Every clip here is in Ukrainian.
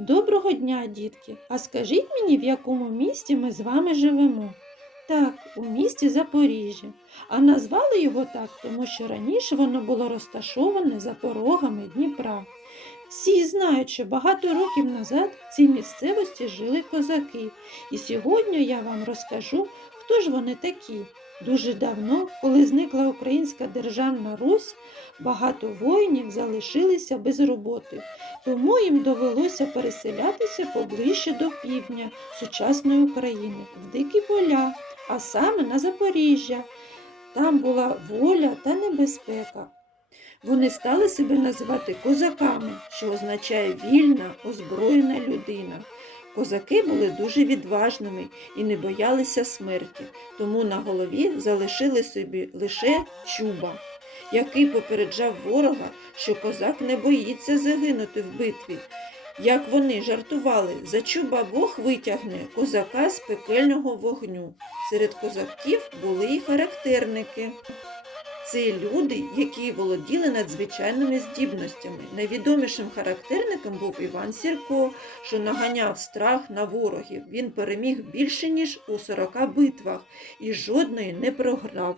Доброго дня, дітки! А скажіть мені, в якому місті ми з вами живемо? Так, у місті Запоріжжя. А назвали його так, тому що раніше воно було розташоване за порогами Дніпра. Всі знають, що багато років назад в цій місцевості жили козаки. І сьогодні я вам розкажу, хто ж вони такі. Дуже давно, коли зникла Українська державна Русь, багато воїнів залишилися без роботи. Тому їм довелося переселятися поближче до півдня сучасної України, в дикі поля, а саме на Запоріжжя. Там була воля та небезпека. Вони стали себе називати козаками, що означає вільна, озброєна людина. Козаки були дуже відважними і не боялися смерті, тому на голові залишили собі лише чуба який попереджав ворога, що козак не боїться загинути в битві. Як вони жартували, за чуба Бог витягне козака з пекельного вогню. Серед козаків були й характерники. Це люди, які володіли надзвичайними здібностями. Найвідомішим характерником був Іван Сірко, що наганяв страх на ворогів. Він переміг більше ніж у 40 битвах і жодної не програв.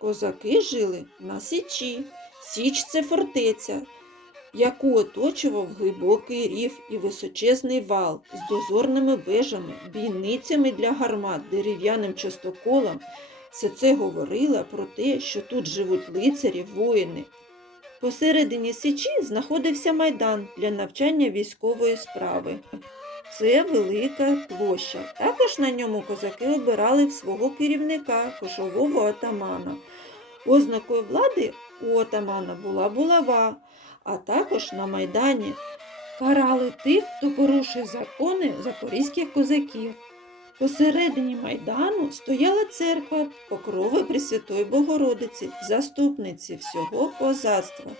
Козаки жили на Січі. Січ це фортеця, яку оточував глибокий рів і височезний вал з дозорними вежами, бійницями для гармат, дерев'яним частоколом. Все це говорило про те, що тут живуть лицарі, воїни. Посередині Січі знаходився майдан для навчання військової справи. Це велика площа. Також на ньому козаки обирали свого керівника, кошового отамана. Ознакою влади у отамана була булава, а також на майдані карали тих, хто порушив закони запорізьких козаків. Посередині майдану стояла церква покрови Пресвятої Богородиці, заступниці всього козацтва.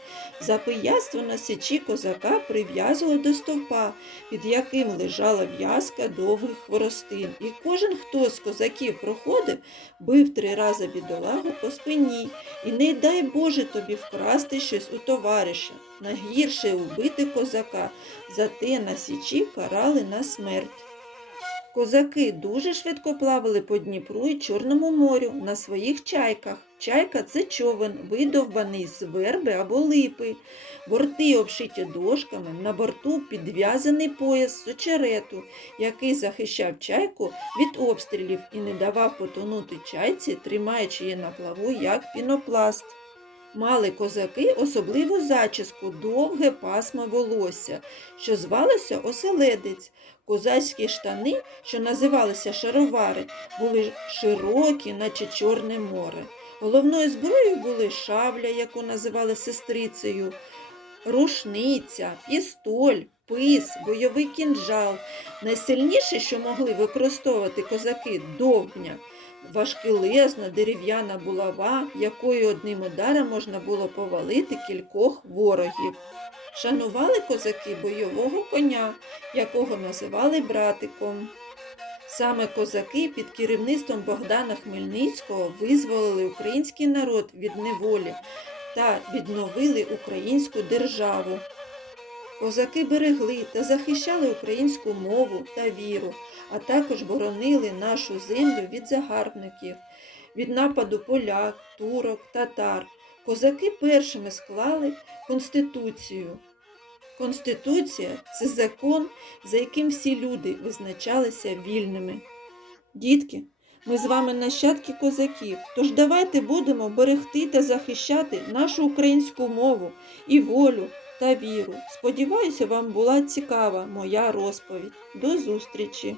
За пияцтво на сечі козака прив'язували до стовпа, під яким лежала в'язка довгих хворостин. І кожен, хто з козаків проходив, бив три рази бідолагу по спині. І не дай Боже тобі вкрасти щось у товариша. Найгірше убити козака, зате на січі карали на смерть. Козаки дуже швидко плавали по Дніпру і Чорному морю на своїх чайках. Чайка це човен, видовбаний з верби або липи. Борти обшиті дошками, на борту підв'язаний пояс з який захищав чайку від обстрілів і не давав потонути чайці, тримаючи її на плаву як пінопласт. Мали козаки особливу зачіску, довге пасмо волосся, що звалося оселедець. Козацькі штани, що називалися шаровари, були широкі, наче Чорне море. Головною зброєю були шабля, яку називали сестрицею, рушниця, пістоль, пис, бойовий кінжал. Найсильніше, що могли використовувати козаки довбня, важкелезна дерев'яна булава, якою одним ударом можна було повалити кількох ворогів. Шанували козаки бойового коня, якого називали братиком. Саме козаки під керівництвом Богдана Хмельницького визволили український народ від неволі та відновили українську державу. Козаки берегли та захищали українську мову та віру, а також боронили нашу землю від загарбників, від нападу поляк, турок, татар. Козаки першими склали Конституцію. Конституція це закон, за яким всі люди визначалися вільними. Дітки, ми з вами нащадки козаків, тож давайте будемо берегти та захищати нашу українську мову і волю та віру. Сподіваюся, вам була цікава моя розповідь. До зустрічі!